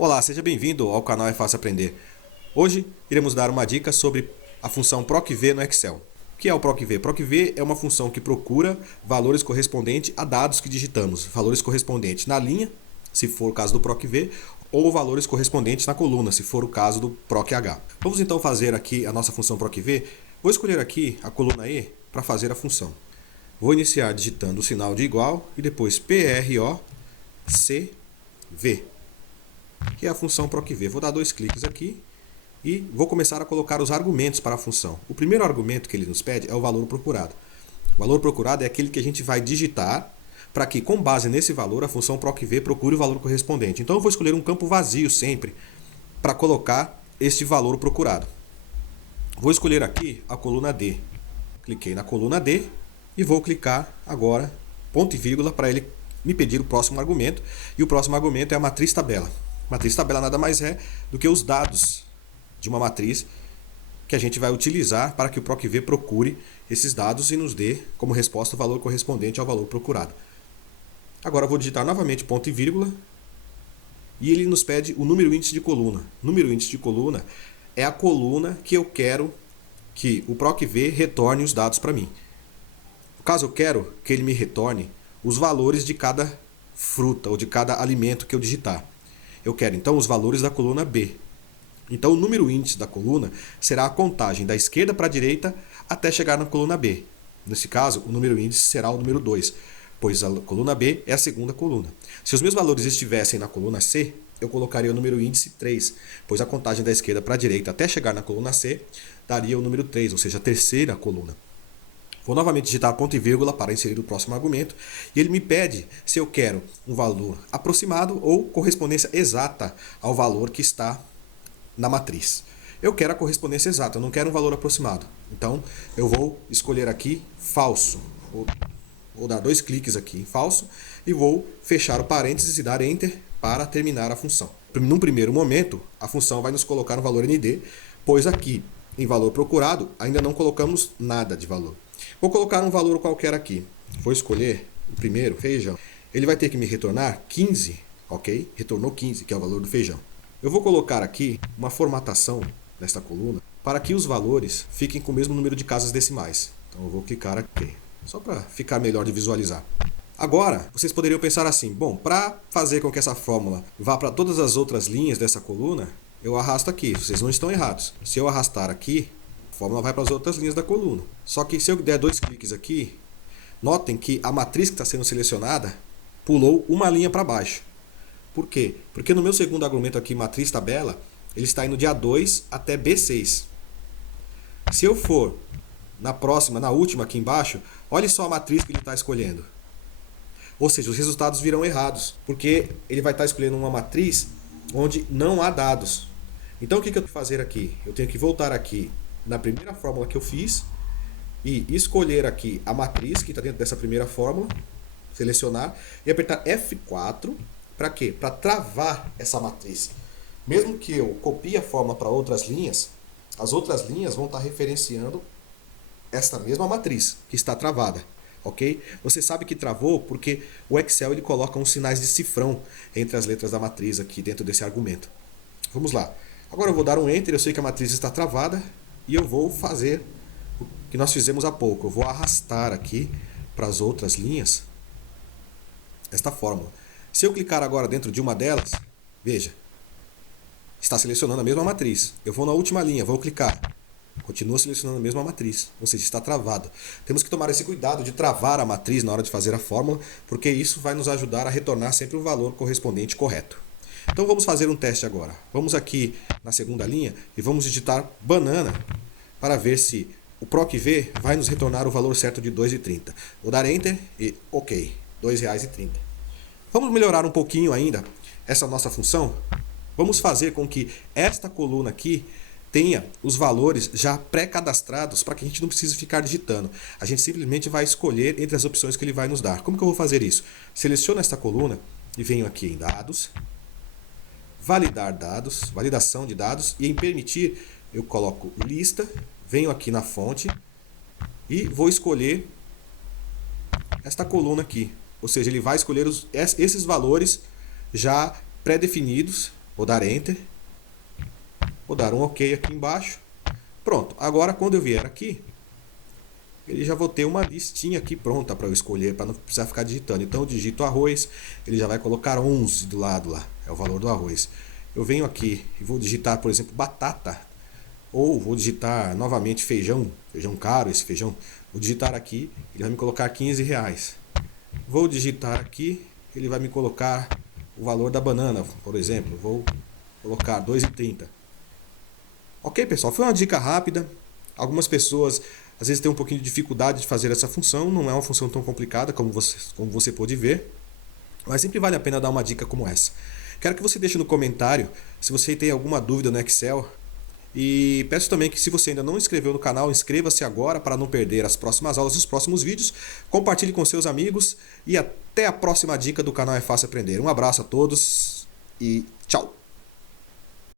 Olá, seja bem-vindo ao canal É Fácil Aprender. Hoje iremos dar uma dica sobre a função PROC-V no Excel. O que é o PROC-V? PROC-V é uma função que procura valores correspondentes a dados que digitamos, valores correspondentes na linha, se for o caso do PROC-V, ou valores correspondentes na coluna, se for o caso do PROC-H. Vamos então fazer aqui a nossa função PROC-V. Vou escolher aqui a coluna E para fazer a função. Vou iniciar digitando o sinal de igual e depois PROCV, que é a função PROC-V. Vou dar 2 cliques aqui e vou começar a colocar os argumentos para a função. O primeiro argumento que ele nos pede é o valor procurado. O valor procurado é aquele que a gente vai digitar para que, com base nesse valor, a função PROC-V procure o valor correspondente. Então eu vou escolher um campo vazio sempre para colocar este valor procurado. Vou escolher aqui a coluna D. Cliquei na coluna D e vou clicar agora ponto e vírgula para ele me pedir o próximo argumento. E o próximo argumento é a matriz tabela. Matriz tabela nada mais é do que os dados de uma matriz que a gente vai utilizar para que o PROC-V procure esses dados e nos dê como resposta o valor correspondente ao valor procurado. Agora eu vou digitar novamente ponto e vírgula e ele nos pede o número índice de coluna. Número índice de coluna é a coluna que eu quero que o PROC-V retorne os dados para mim. No caso, eu quero que ele me retorne os valores de cada fruta ou de cada alimento que eu digitar. Eu quero então os valores da coluna B. Então o número índice da coluna será a contagem da esquerda para a direita até chegar na coluna B. Nesse caso, o número índice será o número 2, pois a coluna B é a segunda coluna. Se os meus valores estivessem na coluna C, eu colocaria o número índice 3, pois a contagem da esquerda para a direita até chegar na coluna C daria o número 3, ou seja, a terceira coluna. Vou novamente digitar ponto e vírgula para inserir o próximo argumento e ele me pede se eu quero um valor aproximado ou correspondência exata ao valor que está na matriz. Eu quero a correspondência exata, eu não quero um valor aproximado. Então eu vou escolher aqui falso. Vou dar 2 cliques aqui em falso e vou fechar o parênteses e dar Enter para terminar a função. Num primeiro momento, a função vai nos colocar um valor ND, pois aqui em valor procurado ainda não colocamos nada de valor. Vou colocar um valor qualquer aqui. Vou escolher o primeiro, feijão. Ele vai ter que me retornar 15, ok? Retornou 15, que é o valor do feijão. Eu vou colocar aqui uma formatação nesta coluna para que os valores fiquem com o mesmo número de casas decimais. Então eu vou clicar aqui, só para ficar melhor de visualizar. Agora, vocês poderiam pensar assim, bom, para fazer com que essa fórmula vá para todas as outras linhas dessa coluna, eu arrasto aqui. Vocês não estão errados. Se eu arrastar aqui, a fórmula vai para as outras linhas da coluna. Só que se eu der 2 cliques aqui, notem que a matriz que está sendo selecionada pulou uma linha para baixo. Por quê? Porque no meu segundo argumento aqui, matriz tabela, ele está indo de A2 até B6. Se eu for na próxima, na última aqui embaixo, olhe só a matriz que ele está escolhendo. Ou seja, os resultados virão errados, porque ele vai estar escolhendo uma matriz onde não há dados. Então o que eu tenho que fazer aqui? Eu tenho que voltar aqui na primeira fórmula que eu fiz e escolher aqui a matriz que está dentro dessa primeira fórmula, selecionar e apertar F4. Para quê? Para travar essa matriz. Mesmo que eu copie a fórmula para outras linhas, as outras linhas vão estar referenciando esta mesma matriz que está travada. Ok? Você sabe que travou porque o Excel ele coloca uns sinais de cifrão entre as letras da matriz aqui dentro desse argumento. Vamos lá. Agora eu vou dar um Enter, eu sei que a matriz está travada e eu vou fazer o que nós fizemos há pouco. Eu vou arrastar aqui para as outras linhas esta fórmula. Se eu clicar agora dentro de uma delas, veja, está selecionando a mesma matriz. Eu vou na última linha, vou clicar. Continua selecionando a mesma matriz, ou seja, está travado. Temos que tomar esse cuidado de travar a matriz na hora de fazer a fórmula, porque isso vai nos ajudar a retornar sempre o valor correspondente correto. Então vamos fazer um teste agora. Vamos aqui na segunda linha e vamos digitar banana para ver se o PROC-V vai nos retornar o valor certo de R$ 2,30. Vou dar Enter e OK, R$ 2,30. Vamos melhorar um pouquinho ainda essa nossa função. Vamos fazer com que esta coluna aqui tenha os valores já pré-cadastrados para que a gente não precise ficar digitando. A gente simplesmente vai escolher entre as opções que ele vai nos dar. Como que eu vou fazer isso? Seleciono esta coluna e venho aqui em dados, validar dados, validação de dados e em permitir eu coloco lista, venho aqui na fonte e vou escolher esta coluna aqui. Ou seja, ele vai escolher esses valores já pré-definidos Vou dar Enter. Vou dar um OK aqui embaixo. Pronto. Agora, quando eu vier aqui, ele já vou ter uma listinha aqui pronta para eu escolher, para não precisar ficar digitando. Então eu digito arroz, ele já vai colocar 11 do lado lá, é o valor do arroz. Eu venho aqui e vou digitar, por exemplo, batata, ou vou digitar novamente feijão, feijão caro esse feijão. Vou digitar aqui, ele vai me colocar 15 reais. Vou digitar aqui, ele vai me colocar o valor da banana, por exemplo, vou colocar 2,30. Ok, pessoal, foi uma dica rápida. Algumas pessoas às vezes têm um pouquinho de dificuldade de fazer essa função, não é uma função tão complicada como você pode ver, mas sempre vale a pena dar uma dica como essa. Quero que você deixe no comentário se você tem alguma dúvida no Excel, e peço também que, se você ainda não inscreveu no canal, inscreva-se agora para não perder as próximas aulas e os próximos vídeos. Compartilhe com seus amigos e até a próxima dica do canal É Fácil Aprender. Um abraço a todos e tchau!